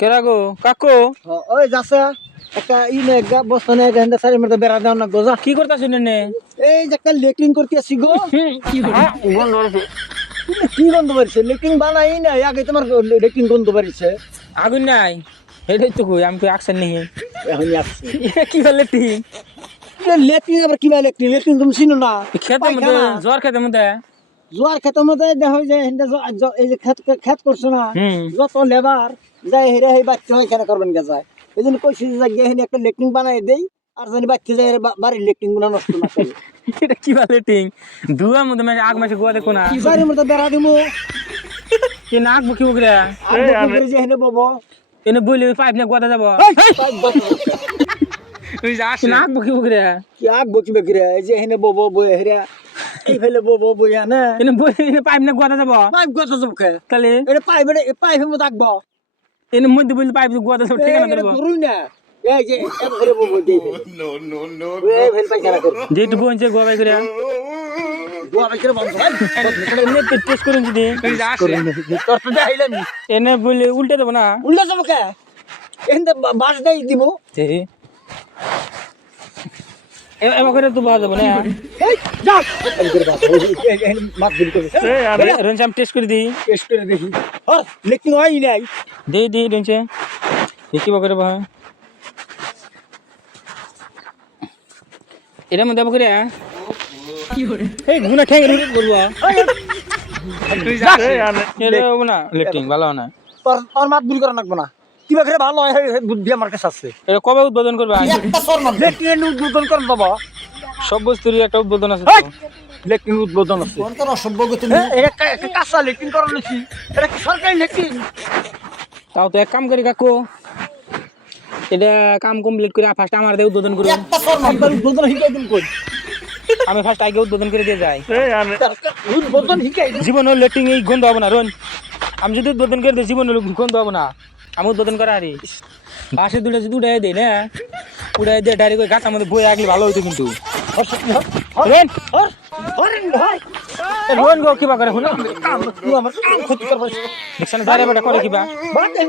কেরা গো কাকু ওই যাচ্ছে একটা বস্তা নিয়ে গেন্দা সারি মধ্যে বেড়া দাও না গোজা কি করতেছ নে এই যে একটা লেট্রিন করতে আসি গো গন্ধ হয়েছে কি গন্ধ বাড়ছে লেট্রিন বানাই না আগে তোমার লেট্রিন গন্ধ বাড়ছে আগুন নাই এটাই তো কই আমি তো আকছেন নেই এখনই আসছে কি বলে ঠিক লেট্রিন আবার কি বলে লেট্রিন লেট্রিন তুমি চিনো না খেতের মধ্যে জ্বর খেতের মধ্যে জোয়ার খেতের মধ্যে দেখো যে এই যে খেত করছো না যত লেবার যাই হেরে এই বাচ্চা হয় কেন করবেন গে যায় এই জন্য কইছি যে গিয়ে একটা লেট্রিন বানাই দেই আর জানি বাচ্চা যায় বাড়ির লেট্রিন গুলো নষ্ট না করে এটা কি বলে ঠিক ধুয়ার মধ্যে মানে আগ মাসে গোয়া দেখো না বাড়ির মধ্যে বেড়া দিমু কি নাক বুকি উগরে আর যে হেনে ববো এনে বইলে পাইপ না গোয়া যাব তুই যাস নাক বুকি উগরে কি আগ বকি বেগরে এই যে হেনে ববো বই হেরে এই ফেলে ববো বই না এনে বই পাইপ না গোয়া যাব পাইপ গছ জমকে তাহলে এটা পাইপের মধ্যে আঁকবো এনে মধ্যে বইলে পাইপ গোয়া যাব ঠিক না ধরবো ধরুই না এই যে এবারে ববো দেই নো এই ফেল পাইখানা কর যেটু বইছে গোয়া বাই করে গোয়া বাইকের বন্ধ ভাই এনে টেস্ট করুন যদি তুই যাস তোর তো দেখাইলাম এনে বইলে উল্টে দেব না উল্টা জমকে এখানে বাস দেই দিব এবার করে তো পাওয়া যাবে না এই যা করে বাস মাছ দিল তো রঞ্জাম টেস্ট করে দিই টেস্ট করে দেখি আর লেকিন হয় নাই দি রঞ্জে দেখি বকরে বা এর মধ্যে বকরে কি করে এই গুনা ঠ্যাং রুট করব তুই যা এর না লেটিং ভালো না তোর মাত ভুল করা লাগবে না কি বকরে ভালো হয় বুদ্ধি আমার কাছে আছে এর কবে উদ্বোধন করবে একটা সর না লেকিন উদ্বোধন করেন বাবা সব বস্তুরই একটা উদ্বোধন আছে লেকিন উদ্বোধন আছে কোন তোর অসভ্য তুমি এটা কাঁচা লেকিন করানো কি এটা কি সরকারি লেকিন তাও তো এক কাম করি কাকু এটা কাম কমপ্লিট করে ফার্স্ট আমার দিয়ে উদ্বোধন করুন একটা সর না উদ্বোধন হিকাই দিন কই আমি ফার্স্ট আগে উদ্বোধন করে দিয়ে যাই উদ্বোধন হিকাই জীবন লেটিং এই গন্ধ হবে না রন আমি যদি উদ্বোধন করে দিই জীবন গন্ধ হবে না আমি উদ্বোধন করা আরে বাসে দুটো যদি উড়াই দিই না উড়াই দিয়ে ডাইরেক্ট ওই গাছের মধ্যে বই আগলে ভালো হইতো কিন্তু রন রন গো কিবা করে শুনো তুই আমার কাম ক্ষতি করছিস দেখছেন দাঁড়িয়ে বেটা করে কিবা বাদ দে